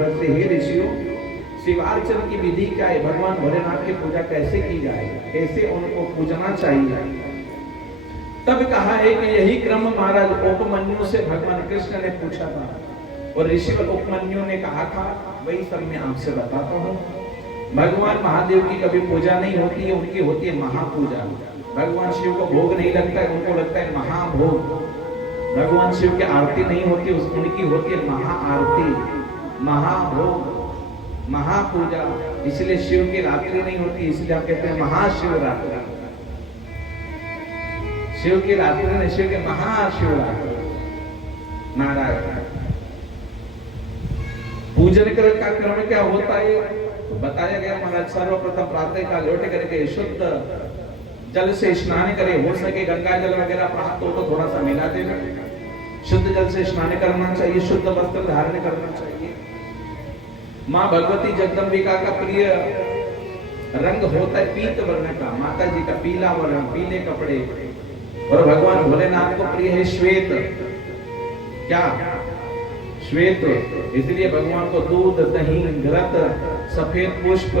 भगत से, हे ऋषियों, शिवार्चन की विधि क्या है? भगवान भोलेनाथ की पूजा कैसे की जाए, कैसे उनको पूजना चाहिए? तब कहा है कि यही क्रम महाराज उपमन्यु से भगवान कृष्ण ने पूछा था, और ऋषि उपमन्यु ने कहा था, वही सब मैं आपसे बताता हूँ। भगवान महादेव की कभी पूजा नहीं होती है, उनकी होती है महापूजा। भगवान शिव को भोग नहीं लगता है, उनको लगता है महाभोग। भगवान शिव की आरती नहीं होती, उनकी होती है महाआरती, महाभोग, महापूजा। इसलिए शिव की रात्रि नहीं होती, इसलिए आप कहते हैं महाशिवरात्रि। शिव की रात्रि नहीं, शिव के महाशिवरात्रि। नारायण पूजन का क्रम क्या होता है तो बताया गया महाराज। सर्वप्रथम प्रातः काल लौट करके शुद्ध जल से स्नान करे, हो सके गंगा जल वगैरह प्राप्त हो तो थोड़ा सा मिला देना। शुद्ध जल से स्नान करना चाहिए, शुद्ध वस्त्र धारण करना चाहिए। माँ भगवती जगदम्बिका का प्रिय रंग होता है पीत वर्ण का, माता जी का पीला वर्ण, पीले कपड़े। और भगवान भोलेनाथ को प्रिय है श्वेत, क्या श्वेत। इसलिए भगवान को दूध, दही, घृत, सफेद पुष्प,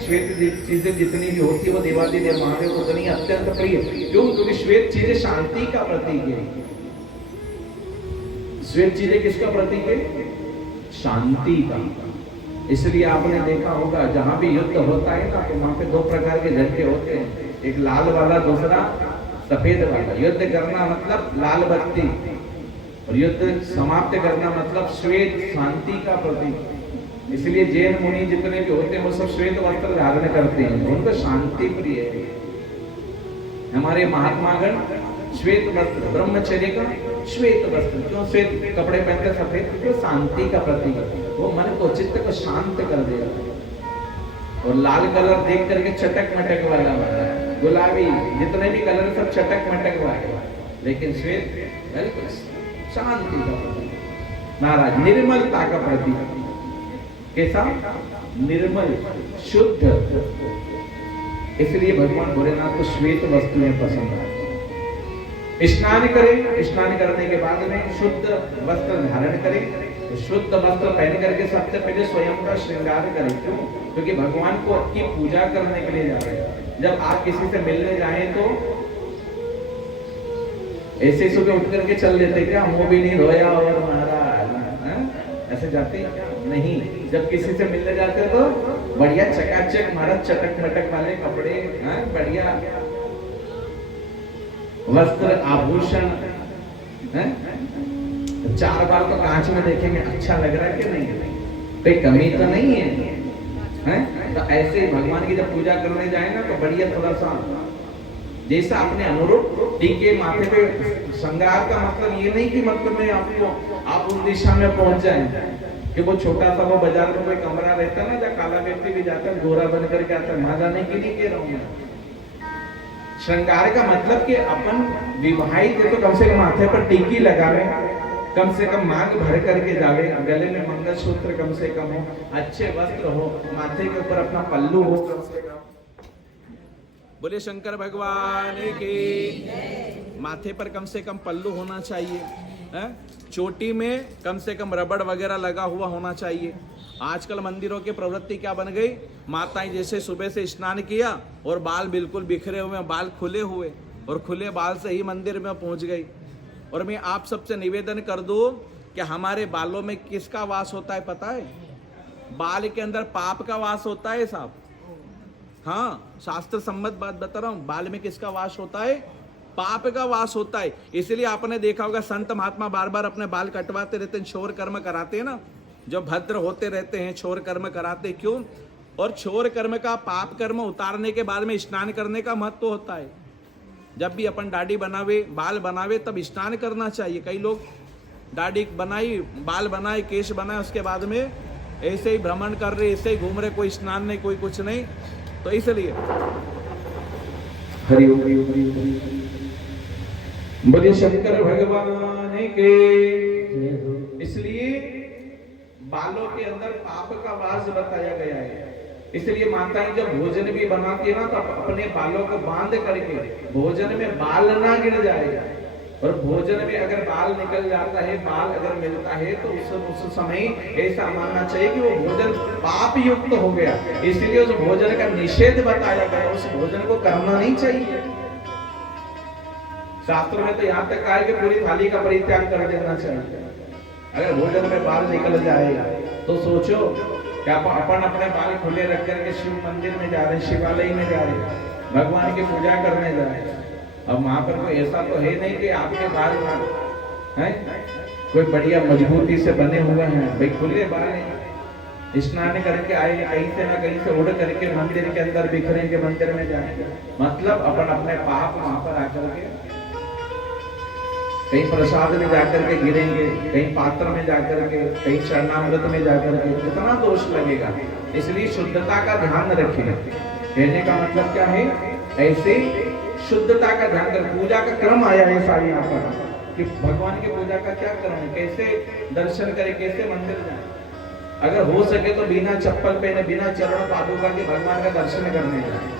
श्वेत चीजें जितनी भी होती है वो देवादिदेव महादेव को उतनी अत्यंत प्रिय। क्यों? क्योंकि श्वेत चीजें शांति का प्रतीक है। श्वेत चीजें किसका प्रतीक है? शांति का। इसलिए आपने देखा होगा जहां भी युद्ध होता है ना, तो वहां पे दो प्रकार के झंडे होते हैं, एक लाल वाला, दूसरा सफेद वाला। युद्ध करना मतलब लाल बत्ती, और युद्ध समाप्त करना मतलब श्वेत, शांति का प्रतीक। इसलिए जैन मुनि जितने भी होते हैं वो सब श्वेत वस्त्र धारण करते हैं, उनको शांति प्रिय है। हमारे महात्मागण श्वेत वस्त्र, ब्रह्मचर्य का श्वेत वस्त्र, क्यों श्वेत कपड़े पहनकर सफेद? क्यों? शांति का प्रतीक, वो मन को, चित्त को शांत कर देगा। और लाल कलर देख करके चटक मटक वाला होता है, गुलाबी, जितने भी कलर सब चटक मटक वाले, लेकिन श्वेत बिल्कुल शांति का प्रतीक। नाराज निर्मलता का प्रतीक। कैसा? निर्मल, शुद्ध। इसलिए भगवान भोलेनाथ को श्वेत वस्तुएं पसंद है। स्नान करें, स्नान करने के बाद में शुद्ध वस्त्र धारण करें, तो शुद्ध वस्त्र पहन करके सबसे पहले स्वयं का श्रृंगार करें। क्यों? क्योंकि भगवान को की पूजा करने के लिए जा रहे हैं। जब आप किसी से मिलने जाएं तो ऐसे सुबह उठ करके चल लेते क्या? मुंह भी नहीं धोया और महाराज ऐसे जाते नहीं। जब किसी से मिलने जाते तो बढ़िया चकाचक महाराज चटक मटक वाले कपड़े, बढ़िया वस्त्र, आभूषण, 4 बार तो कांच में देखेंगे अच्छा लग रहा है कि नहीं, कोई कमी तो नहीं है, तो ऐसे भगवान की जब पूजा करने जाए ना तो बढ़िया थोड़ा सा जैसा अपने अनुरूप टीके माथे पे। श्रृंगार का मतलब ये नहीं कि मतलब में आपको आप उस दिशा में पहुंच जाए कि वो छोटा सा वो बाजार में कोई कमरा रहता है ना जहाँ काला व्यक्ति भी जाता है गोरा बन करके आता है, वहां जाने के लिए कह रहा हूँ मैं। श्रृंगार का मतलब कि अपन विवाहित है तो कम से कम माथे पर टीकी लगावे, कम से कम मांग भर करके जावे, गले में मंगलसूत्र कम से कम हो, अच्छे वस्त्र हो, माथे के ऊपर अपना पल्लू हो कम से कम। बोले शंकर भगवान की। माथे पर कम से कम पल्लू होना चाहिए, चोटी में कम से कम रबड़ वगैरह लगा हुआ होना चाहिए। आजकल मंदिरों की प्रवृत्ति क्या बन गई? माताएं जैसे सुबह से स्नान किया और बाल बिल्कुल बिखरे हुए, बाल खुले हुए, और खुले बाल से ही मंदिर में पहुंच गई। और मैं आप सबसे निवेदन कर दूं कि हमारे बालों में किसका वास होता है पता है? बाल के अंदर पाप का वास होता है साहब। हाँ, शास्त्र सम्मत बात बता रहा हूं। बाल में किसका वास होता है? पाप का वास होता है। इसलिए आपने देखा होगा संत महात्मा बार बार अपने बाल कटवाते रहते हैं, छोर कर्म कराते हैं ना, जो भद्र होते रहते हैं छोर कर्म कराते। क्यों? और छोर कर्म का पाप कर्म उतारने के बाद में स्नान करने का महत्व होता है। जब भी अपन दाढ़ी बनावे, बाल बनावे, तब स्नान करना चाहिए। कई लोग दाढ़ी बनाई, बाल बनाए, केश बनाए, उसके बाद में ऐसे ही भ्रमण कर रहे, ऐसे ही घूम रहे, कोई स्नान नहीं, कोई कुछ नहीं। तो इसलिए हरि ओम बोलिए शंकर भगवान के। इसलिए बालों के अंदर पाप का वास बताया गया है। इसलिए माताएं जब भोजन भी बनाती है ना तो अपने बालों को बांध करके भोजन में बाल ना गिर जाए, और भोजन में अगर बाल निकल जाता है, बाल अगर मिलता है, तो उस समय ऐसा मानना चाहिए कि वो भोजन पाप युक्त हो गया, इसलिए उस भोजन का निषेध बताया गया, उस भोजन को करना नहीं चाहिए। शास्त्रों में तो यहाँ तक कहा है कि पूरी थाली का परित्याग कर देना चाहिए। अगर भोजन में बाल निकल जाएगा तो सोचो कि अपन अपने बाल खुले रख करके शिव मंदिर में जा रहे हैं, शिवालय में जा रहे हैं, भगवान की पूजा करने जा रहे हैं। अब वहां पर कोई ऐसा तो है नहीं कि आपके बाल हैं कोई बढ़िया मजबूती से बने हुए हैं, भाई खुले बाल हैं, स्नान करके आए, कहीं से ना कहीं से उड़ करके मंदिर के अंदर बिखरेंगे, मंदिर में जाएंगे, मतलब अपन अपने पाप वहां पर आकर के कहीं प्रसाद में जाकर के गिरेंगे, कहीं पात्र में जाकर के, कहीं चरणामृत में जाकर के, कितना दोष लगेगा। इसलिए शुद्धता का ध्यान रखें। कहने का मतलब क्या है, ऐसे शुद्धता का ध्यान कर। पूजा का क्रम आया है सारी यहाँ पर कि भगवान की पूजा का क्या क्रम है, कैसे दर्शन करें, कैसे मंदिर जाए। अगर हो सके तो बिना चप्पल पहने, बिना चरण पादुका के भगवान का दर्शन करने जाए,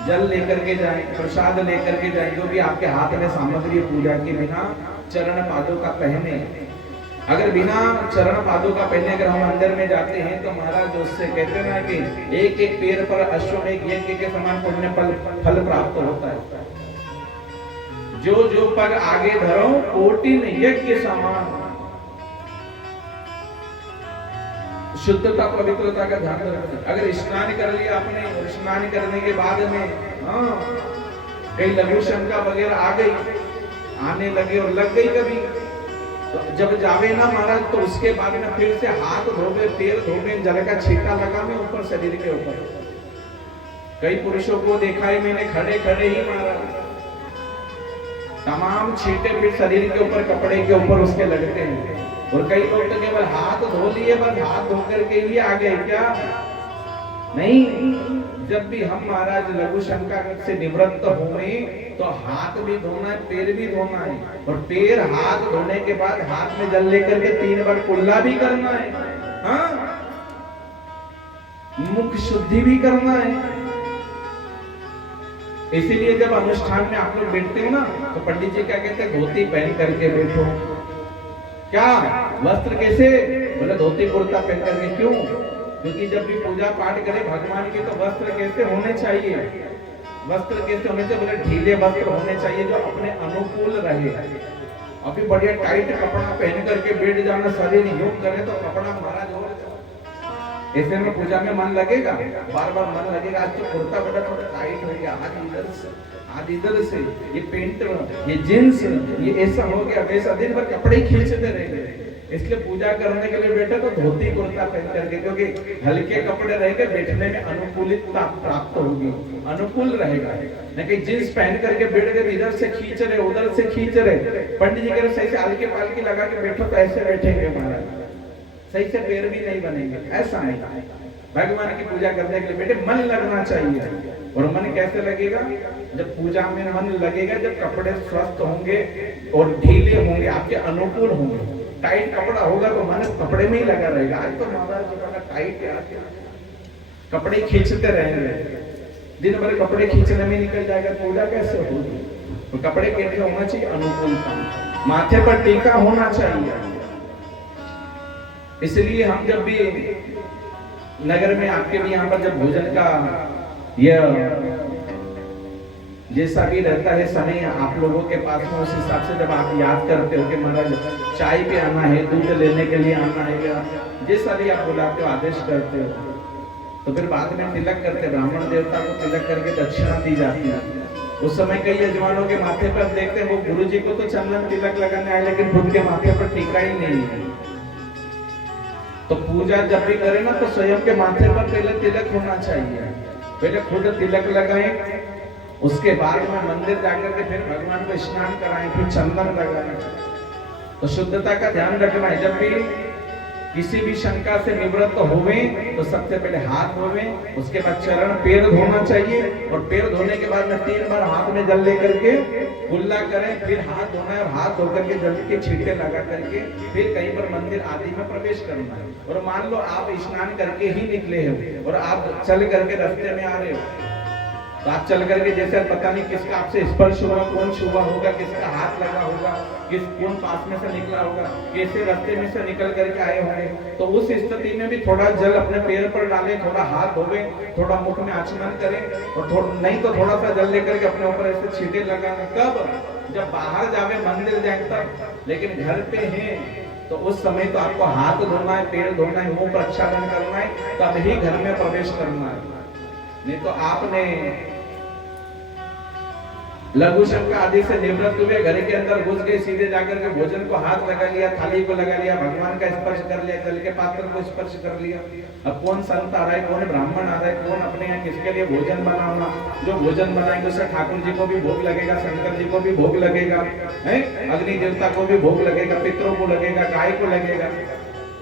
जल लेकर के जाए, प्रसाद लेकर के जाए, जो भी आपके हाथ में सामग्री पूजा की, बिना चरण पादुका पहने। अगर बिना चरण पादुका पहने अगर हम अंदर में जाते हैं तो महाराज उससे कहते हैं ना कि एक एक पैर पर अश्वमेध यज्ञ के समान पुण्य फल प्राप्त होता है। जो जो पग आगे धरो कोटि यज्ञ समान। शुद्धता पवित्रता का ध्यान रखना। अगर स्नान कर लिया आपने और स्नान करने के बाद में कहीं लघु शंका वगैरह आ गई, आने लगे और लग गई कभी, तो जब जावे ना महाराज तो उसके बाद में फिर से हाथ धोबे, पैर धोबे, जल का छींटा लगा में ऊपर शरीर के ऊपर। कई पुरुषों को देखा है मैंने खड़े खड़े ही महाराज तमाम छींटे फिर शरीर के ऊपर, कपड़े के ऊपर उसके लगते हैं। और कई लोग तो केवल हाथ धो लिए, बस हाथ धो करके ही आ गए, क्या नहीं। जब भी हम महाराज लघु शंका से निवृत्त हुए तो हाथ भी धोना है, पैर भी धोना है, और पैर हाथ धोने के बाद हाथ में जल लेकर के 3 बार कुल्ला भी करना है, हाँ, मुख शुद्धि भी करना है। इसीलिए जब अनुष्ठान में आप लोग बैठते हो ना तो पंडित जी क्या कहते हैं, धोती पहन करके बैठो। क्या वस्त्र कैसे, बोले धोती कुर्ता पहन करके। क्यों? क्योंकि जब भी पूजा पाठ करें भगवान के तो वस्त्र कैसे होने चाहिए, वस्त्र कैसे होने चाहिए, बोले ढीले वस्त्र होने चाहिए जो अपने अनुकूल रहे। अभी बढ़िया टाइट कपड़ा पहन करके बैठ जाना, शरीर योग करे तो कपड़ा महाराज हो, ऐसे में पूजा में मन लगेगा, बार बार मन लगेगा। आज तो कुर्ता बड़ा थोड़ा टाइट हो गया, आज इधर से, आज इधर से, ये पेंट, ये जींस, ये ऐसा हो गया, वैसा, दिन भर कपड़े खींचते रहेंगे। इसलिए पूजा करने के लिए बैठे तो धोती कुर्ता पहन करके, क्योंकि हल्के कपड़े रहेंगे, बैठने में अनुकूलितता प्राप्त होगी, अनुकूल रहेगा। नहीं जींस पहन करके बैठ गए, इधर से खींच रहे, उधर से खींच रहे, पंडित जी कह रहे सही से हल्के पालकी लगा के बैठो तो ऐसे बैठेंगे महाराज, सही से पैर भी नहीं बनेंगे। ऐसा नहीं, भगवान की पूजा करने के लिए बेटे मन लगना चाहिए। और मन कैसे लगेगा? जब पूजा में मन लगेगा, जब कपड़े स्वस्थ होंगे और ढीले होंगे, आपके अनुकूल होंगे। टाइट कपड़ा होगा तो मन कपड़े में ही लगा रहेगा। आज तो महाराज जी का टाइट है, कपड़े खींचते रहेंगे, दिन भर कपड़े खींचने में निकल जाएगा, पूजा कैसे होगी? तो कपड़े कैसे होना चाहिए? अनुकूलता, माथे पर टीका होना चाहिए। इसलिए हम जब भी नगर में आपके भी यहाँ पर जब भोजन का यह जैसा भी रहता है समय आप लोगों के पास में, उस हिसाब से जब आप याद करते हो कि महाराज चाय पे आना है, दूध लेने के लिए आना है, या जैसा भी आप बुलाते हो, आदेश करते हो, तो फिर बाद में तिलक करते, ब्राह्मण देवता को तिलक करके दक्षिणा दी जाती है। उस समय कई यजमानों के माथे पर देखते हैं वो गुरु जी को तो चंदन तिलक लगाने आए, लेकिन खुद के माथे पर टीका ही नहीं है। तो पूजा जब भी करें ना तो स्वयं के माथे पर पहले तिलक होना चाहिए, पहले खुद तिलक लगाएं, उसके बाद में मंदिर जाकर के फिर भगवान को स्नान कराएं, फिर चंदन लगाएं। तो शुद्धता का ध्यान रखना है। जब भी किसी भी शंका से निवृत्त होवे तो सबसे पहले हाथ धोवे, उसके बाद चरण पैर धोना चाहिए, और पैर धोने के बाद में 3 बार हाथ में जल लेकर के कुल्ला करें, फिर हाथ धोना है और हाथ धोकर के जल के छींटे लगा करके फिर कहीं पर मंदिर आदि में प्रवेश करना है। और मान लो आप स्नान करके ही निकले हो और आप चल करके रास्ते में आ रहे हो, तो आप चल करके जैसे पता नहीं किसका आपसे स्पर्श हुआ, कौन छुआ होगा, किसका हाथ लगा होगा, कौन पास में से निकला होगा, कैसे रास्ते में से निकल करके आए होंगे, तो उस स्थिति में भी थोड़ा जल अपने पैर पर डालें, थोड़ा हाथ धोवे, थोड़ा मुख में आचमन करें, और नहीं तो थोड़ा सा जल लेकर के अपने ऊपर ऐसे छींटे लगाना। कब? जब बाहर जावे, मंदिर जाए तब। लेकिन घर पे हैं तो उस समय तो आपको हाथ धोना है, पैर धोना है, मुंह प्रक्षालन करना है, तब ही घर में प्रवेश करना है। नहीं तो आपने लघु शंका आदि से निवृत्त हुए, घर के अंदर घुस गए, सीधे जाकर के भोजन को हाथ लगा लिया, थाली को लगा लिया, भगवान का स्पर्श कर लिया, जल के पात्र को स्पर्श कर लिया। अब कौन संत आ रहा है, कौन ब्राह्मण आ रहा है, कौन अपने यहाँ किसके लिए भोजन बनाना, जो भोजन बनाएंगे उससे ठाकुर जी को भी भोग लगेगा, शंकर जी को भी भोग लगेगा, है अग्नि देवता को भी भोग लगेगा, पितरों को लगेगा, गाय को लगेगा।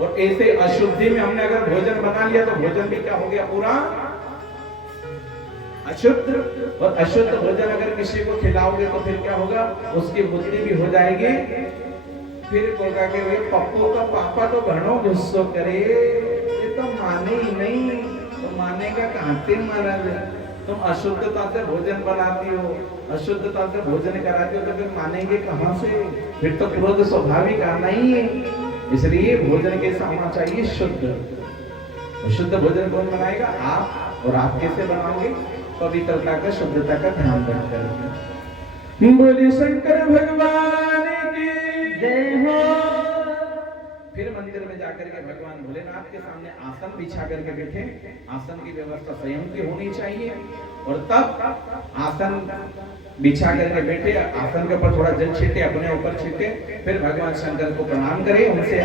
और ऐसे अशुद्धि में हमने अगर भोजन बना लिया तो भोजन भी क्या हो गया? पूरा अशुद्ध। और अशुद्ध भोजन अगर किसी को खिलाओगे तो फिर क्या होगा? उसकी बुद्धि भी हो जाएगी, फिर होगा कि वे पप्पू का पापा तो घणो गुस्सो करे, ये तो माने ही नहीं, तो मानेगा कहां से महाराज? तुम अशुद्धता से भोजन बनाती हो, अशुद्धता से भोजन कराती हो, तो फिर मानेंगे कहां से? फिर तो क्रोध स्वाभाविक आना ही है। इसलिए भोजन कैसा होना चाहिए? शुद्ध। शुद्ध भोजन कौन बनाएगा? आप। और आप कैसे बनाओगे? पवित्रता का, शुद्धता का ध्यान रखकर। बोले शंकर भगवान की जय हो। फिर मंदिर में जाकर के भगवान भोलेनाथ के सामने आसन बिछा करके बैठे। आसन की व्यवस्था स्वयं की होनी चाहिए। और तब आसन बिछा करके बैठे, आसन के ऊपर थोड़ा जल छीटे, अपने ऊपर छीटे, फिर भगवान शंकर को प्रणाम करें, उनसे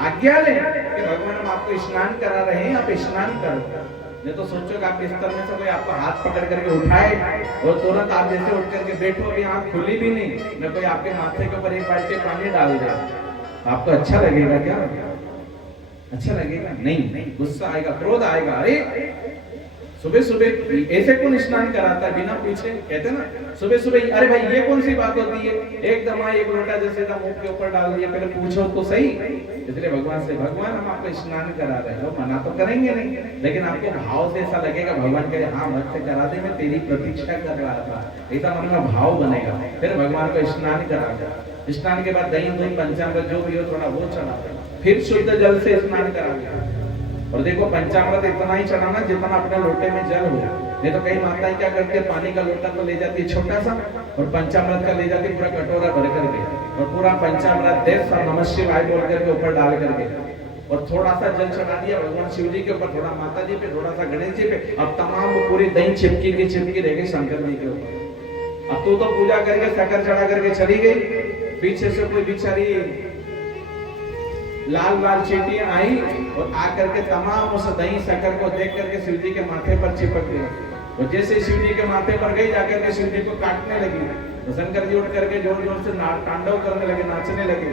आज्ञा लें कि भगवान हम आपको स्नान करा रहे हैं, आप स्नान करो। नहीं तो सोचो कि आप बिस्तर में से कोई आपका हाथ पकड़ करके उठाए और तुरंत आप जैसे उठ करके बैठो, अभी आंख खुली भी नहीं, न कोई आपके माथे के ऊपर एक बाल्टी पानी डाल दे, आपको अच्छा लगेगा क्या? अच्छा लगेगा नहीं, गुस्सा आएगा, क्रोध आएगा। अरे सुबह सुबह ऐसे कौन स्नान कराता है बिना पूछे? कहते ना सुबह सुबह, अरे भाई ये कौन सी बात होती है? एकदम एक लोटा जैसे मुंह के ऊपर डाल दिया, पहले पूछो तो सही। इसलिए भगवान से, भगवान हम आपको स्नान करा रहे हैं, मना तो करेंगे नहीं, लेकिन आपके भाव से ऐसा लगेगा, भगवान कहे हाँ मत करा दे, मैं तेरी प्रतीक्षा कर रहा था, ऐसा मन में भाव बनेगा। फिर भगवान को स्नान करा, स्नान के बाद दही दूध पंचामृत जो भी हो थोड़ा वो चढ़ा, फिर शुद्ध जल से स्नान करा। और देखो पंचामृत इतना ही चढ़ाना जितना अपने लोटे में जल हो। नहीं तो कई माताएं क्या करती है, पानी का लोटा तो ले जाती है छोटा सा, और पंचामृत का ले जाती है पूरा कटोरा भर करके, और पूरा पंचामृत देव सा नमः शिवाय बोल करके ऊपर डाल करके, और थोड़ा सा जल चढ़ा दिया भगवान शिव जी के ऊपर, थोड़ा माता जी पे, थोड़ा सा गणेश जी पे। अब तमाम पूरी दही चिपकी रह गई शंकर जी के ऊपर। अब तो पूजा करके शक्कर चढ़ा करके चली गई, पीछे से कोई बिचारी लाल लाल चींटियां आई और आकर के तमाम उस दही शक्कर को देख करके शिव जी के माथे पर चिपक गई। और जैसे शिव जी के माथे पर गई, जाकर के शिव जी को काटने लगी, तो शंकर जी उठ करके जोर जोर से तांडव करने लगे, नाचने लगे।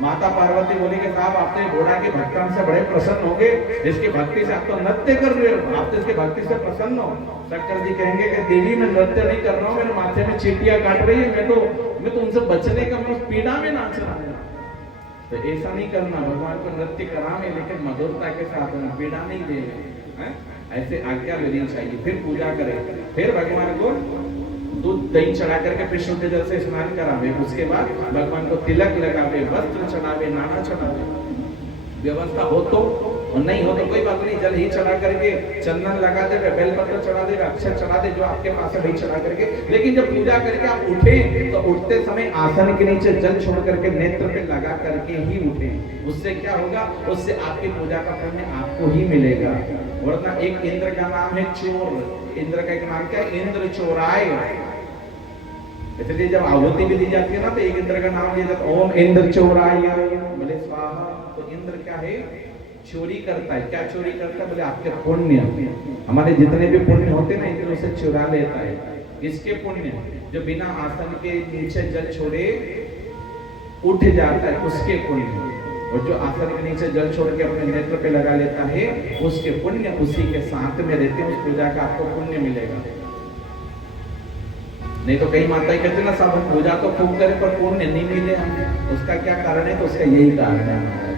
माता पार्वती बोली कि साहब आपने घोड़ा के भक्त से बड़े प्रसन्न हो गए, इसकी भक्ति से आप तो नृत्य कर रहे हो, आप तो इसकी भक्ति से प्रसन्न हो। शंकर जी कहेंगे कि देवी मैं नृत्य नहीं कर रहा हूँ, मेरे माथे में चींटियां काट रही है, मैं तो उनसे बचने का, मैं उस पीड़ा में नाच रहा हूँ। तो ऐसा नहीं करना, भगवान को नृत्य करावे लेकिन मधुरता के साथ, पीड़ा नहीं देना, ऐसे आज्ञा लेनी चाहिए। फिर पूजा करें, फिर भगवान को दूध दही चढ़ा करके फिर शुद्ध जल से स्नान करावे, उसके बाद भगवान को तिलक लगावे, वस्त्र चढ़ावे, नाना चढ़ावे। व्यवस्था हो तो, और नहीं हो तो कोई बात नहीं, जल ही चढ़ा करके, चंदन लगा दे, बेलपत्र चढ़ा दे, अक्षर चढ़ा दे, जो आपके पास है वही चढ़ा करके। लेकिन जब पूजा करके आप उठे तो उठते समय आसन के नीचे जल छोड़ करके नेत्र पे लगा करके ही उठे। उससे क्या होगा? उससे आपकी पूजा का पुण्य आपको ही मिलेगा। वरना एक इंद्र का नाम है चोर, इंद्र का एक नाम क्या है? इंद्र चोराय। इसलिए जब आहुति भी दी जाती है ना, तो एक इंद्र का नाम लिया जाता है, ओम इंद्र चोराय बोले स्वाहा। तो इंद्र क्या है? चोरी करता है। क्या चोरी करता है? बोले आपके पुण्य, हमारे जितने भी पुण्य होते हैं ना, इंद्र उसे चुरा लेता है। इसके पुण्य जो बिना आसन के नीचे जल छोड़े उठ जाता है, उसके पुण्य। और जो आसन के नीचे जल छोड़ के अपने नेत्र पे लगा लेता है, उसके पुण्य उसी के साथ में रहते हैं, उस पूजा का आपको पुण्य मिलेगा। नहीं तो कई माताएं कहते ना, सब पूजा तो खूब करें पर पुण्य नहीं मिले हमें, उसका क्या कारण है? तो उसका यही कारण है